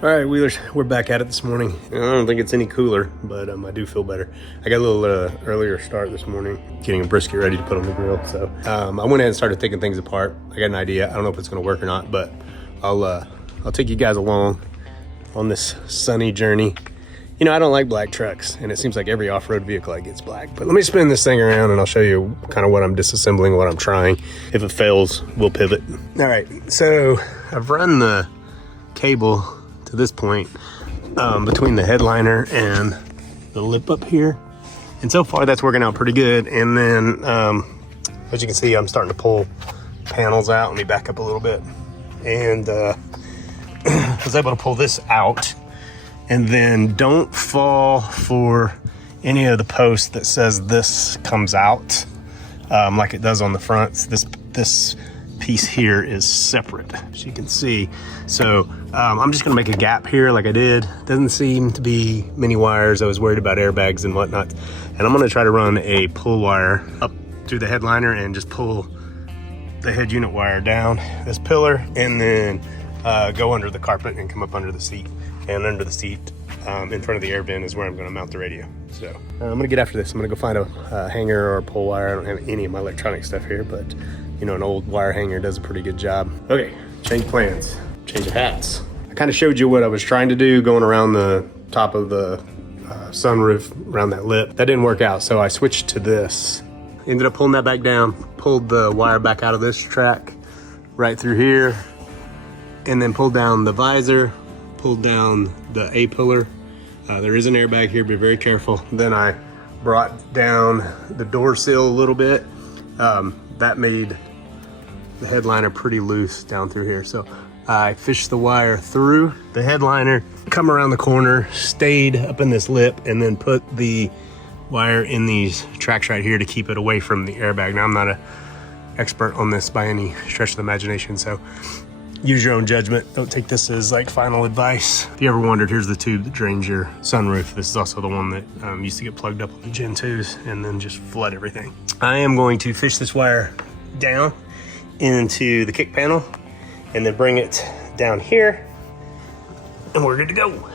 All right, Wheelers, we're back at it this morning. I don't think it's any cooler, but I do feel better. I got a little earlier start this morning, getting a brisket ready to put on the grill. So I went ahead and started taking things apart. I got an idea. I don't know if it's gonna work or not, but I'll take you guys along on this sunny journey. You know, I don't like black trucks, and it seems like every off-road vehicle I get's black. But let me spin this thing around, and I'll show you kind of what I'm disassembling, what I'm trying. If it fails, we'll pivot. All right, so I've run the cable to this point between the headliner and the lip up here, and so far that's working out pretty good. And then as you can see, I'm starting to pull panels out. Let me back up a little bit, and I was able to pull this out. And then don't fall for any of the posts that says this comes out like it does on the fronts. This piece here is separate, as you can see. So I'm just gonna make a gap here like I did. Doesn't seem to be many wires. I was worried about airbags and whatnot. And I'm gonna try to run a pull wire up through the headliner and just pull the head unit wire down this pillar, and then go under the carpet and come up under the seat. And under the seat in front of the air vent is where I'm gonna mount the radio. So I'm gonna get after this. I'm gonna go find a hanger or a pull wire. I don't have any of my electronic stuff here, but you know, an old wire hanger does a pretty good job. Okay, change plans, change of hats. I kind of showed you what I was trying to do going around the top of the sunroof, around that lip. That didn't work out, so I switched to this. Ended up pulling that back down, pulled the wire back out of this track, right through here, and then pulled down the visor, pulled down the A-pillar. There is an airbag here, be very careful. Then I brought down the door sill a little bit. That made the headliner pretty loose down through here. So I fished the wire through the headliner, come around the corner, stayed up in this lip, and then put the wire in these tracks right here to keep it away from the airbag. Now, I'm not an expert on this by any stretch of the imagination, so use your own judgment. Don't take this as like final advice. If you ever wondered, here's the tube that drains your sunroof. This is also the one that used to get plugged up on the Gen 2s and then just flood everything. I am going to fish this wire down into the kick panel and then bring it down here, and we're good to go.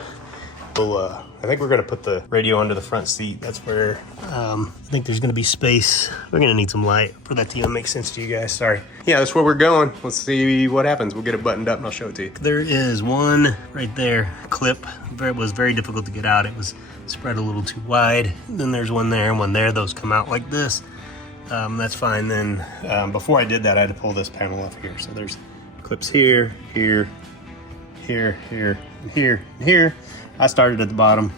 We'll, I think we're gonna put the radio under the front seat. That's where I think there's gonna be space. We're gonna need some light for that to even make sense to you guys. Sorry. Yeah, that's where we're going. Let's see what happens. We'll get it buttoned up and I'll show it to you. There is one right there, clip. It was very difficult to get out. It was spread a little too wide. Then there's one there and one there. Those come out like this. That's fine. Then before I did that, I had to pull this panel off here. So there's clips here, here, here, here, and here, and here. I started at the bottom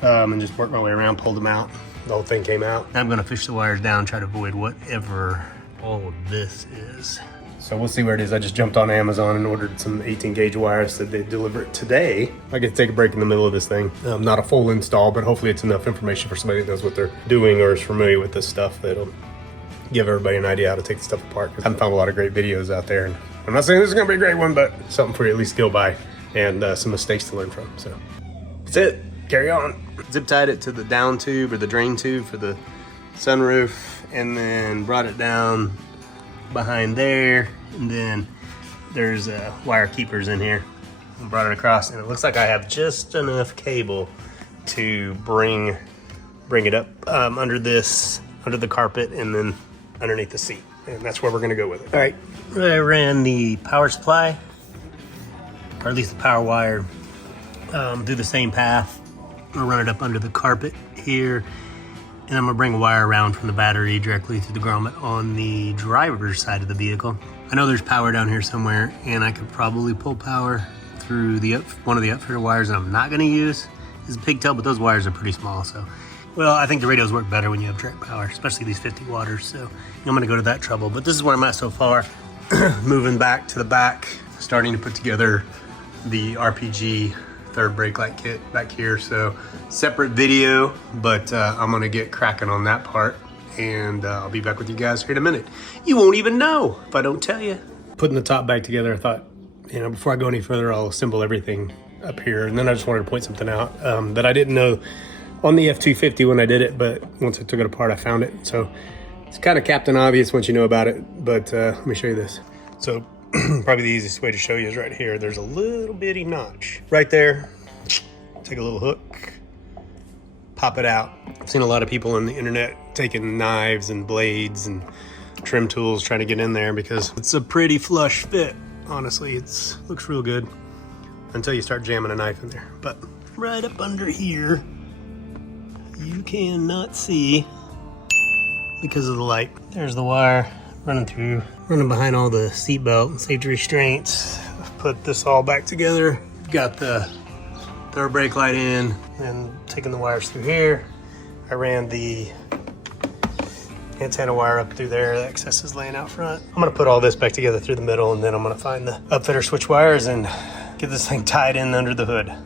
and just worked my way around, pulled them out. The whole thing came out. I'm gonna fish the wires down, try to avoid whatever all of this is. So we'll see where it is. I just jumped on Amazon and ordered some 18 gauge wires that they deliver it today. I get to take a break in the middle of this thing. Not a full install, but hopefully it's enough information for somebody that knows what they're doing or is familiar with this stuff that'll give everybody an idea how to take the stuff apart. I haven't found a lot of great videos out there. And I'm not saying this is gonna be a great one, but something for you at least to go by and some mistakes to learn from. So that's it, carry on. Zip tied it to the down tube or the drain tube for the sunroof, and then brought it down behind there. And then there's wire keepers in here. I brought it across, and it looks like I have just enough cable to bring it up under the carpet and then underneath the seat. And that's where we're gonna go with it. All right, I ran the power supply, or at least the power wire, through the same path. I'm gonna run it up under the carpet here, and I'm gonna bring a wire around from the battery directly through the grommet on the driver's side of the vehicle. I know there's power down here somewhere, and I could probably pull power through one of the upfitter wires that I'm not gonna use. It's a pigtail, but those wires are pretty small, so. Well, I think the radios work better when you have direct power, especially these 50 watters, so I'm gonna go to that trouble. But this is where I'm at so far. Moving back to the back, starting to put together the RPG third brake light kit back here. So separate video, but I'm gonna get cracking on that part, and I'll be back with you guys here in a minute. You won't even know if I don't tell you. Putting the top back together, I thought, you know, before I go any further, I'll assemble everything up here. And then I just wanted to point something out that I didn't know on the F250 when I did it, but once I took it apart, I found it. So it's kind of Captain Obvious once you know about it, but let me show you this. So Probably the easiest way to show you is right here. There's a little bitty notch right there. Take a little hook, pop it out. I've seen a lot of people on the internet taking knives and blades and trim tools trying to get in there because it's a pretty flush fit. Honestly, it looks real good until you start jamming a knife in there. But right up under here, you cannot see because of the light. There's the wire running behind all the seatbelt safety restraints. I've put this all back together. Got the third brake light in and taking the wires through here. I ran the antenna wire up through there. The excess is laying out front. I'm gonna put all this back together through the middle, and then I'm gonna find the upfitter switch wires and get this thing tied in under the hood. All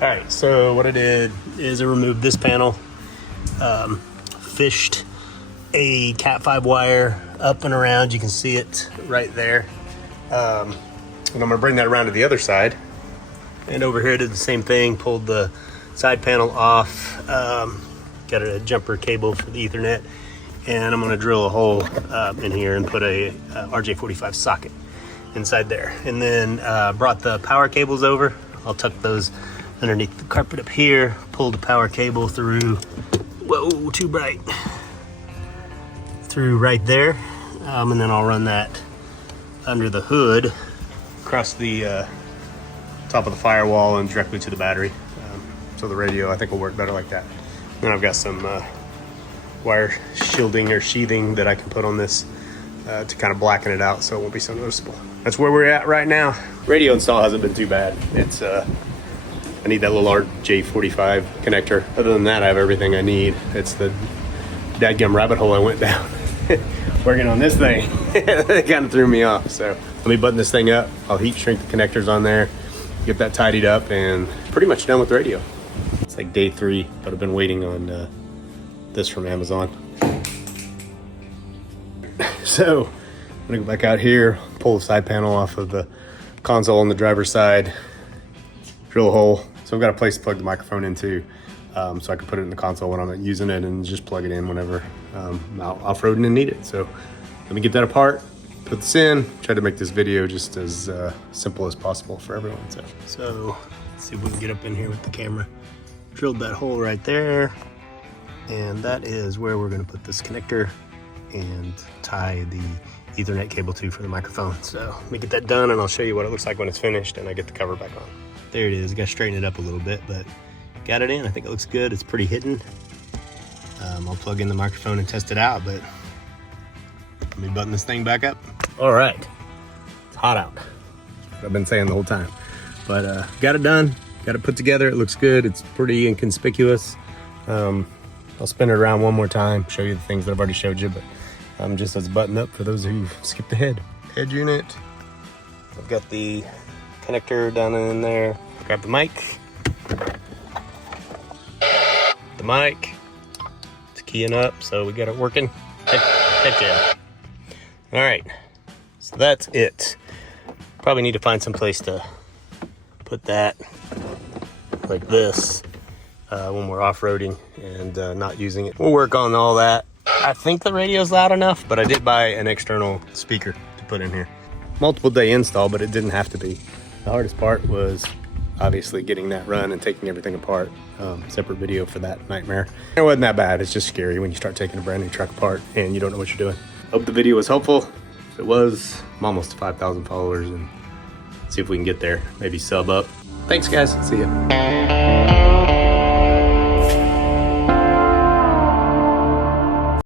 right, so what I did is I removed this panel, fished a Cat 5 wire up and around. You can see it right there. And I'm gonna bring that around to the other side. And over here, did the same thing, pulled the side panel off, got a jumper cable for the Ethernet, and I'm gonna drill a hole in here and put a RJ45 socket inside there. And then brought the power cables over. I'll tuck those underneath the carpet up here, pull the power cable through, whoa, too bright, through right there. And then I'll run that under the hood, across the top of the firewall and directly to the battery. So the radio, I think, will work better like that. Then I've got some wire shielding or sheathing that I can put on this to kind of blacken it out so it won't be so noticeable. That's where we're at right now. Radio install hasn't been too bad. It's I need that little RJ45 connector. Other than that, I have everything I need. It's the dadgum rabbit hole I went down working on this thing. It kind of threw me off. So let me button this thing up. I'll heat shrink the connectors on there, get that tidied up, and pretty much done with the radio. It's like day 3, but I've been waiting on this from Amazon. So I'm gonna go back out here, pull the side panel off of the console on the driver's side, drill a hole. So I've got a place to plug the microphone into, so I can put it in the console when I'm not using it and just plug it in whenever I'm out off-roading and need it. So let me get that apart, put this in, try to make this video just as simple as possible for everyone. So let's see if we can get up in here with the camera. Drilled that hole right there, and that is where we're gonna put this connector and tie the Ethernet cable to for the microphone. So let me get that done and I'll show you what it looks like when it's finished and I get the cover back on. There it is. Got to straighten it up a little bit, but got it in. I think it looks good. It's pretty hidden. I'll plug in the microphone and test it out, but let me button this thing back up. All right, it's hot out. I've been saying the whole time, but got it done. Got it put together. It looks good. It's pretty inconspicuous. I'll spin it around one more time, show you the things that I've already showed you, but just as a button up for those of you who skipped ahead. Head unit. I've got the connector down in there. Grab the mic. It's keying up, so we got it working. Heck yeah. All right, so that's it. Probably need to find some place to put that like this when we're off-roading and not using it. We'll work on all that. I think the radio's loud enough, but I did buy an external speaker to put in here. Multiple day install, but it didn't have to be. The hardest part was obviously getting that run and taking everything apart. Separate video for that nightmare. It wasn't that bad. It's just scary when you start taking a brand new truck apart and you don't know what you're doing. Hope the video was helpful. If it was, I'm almost to 5,000 followers, and see if we can get there. Maybe sub up. Thanks guys, see ya.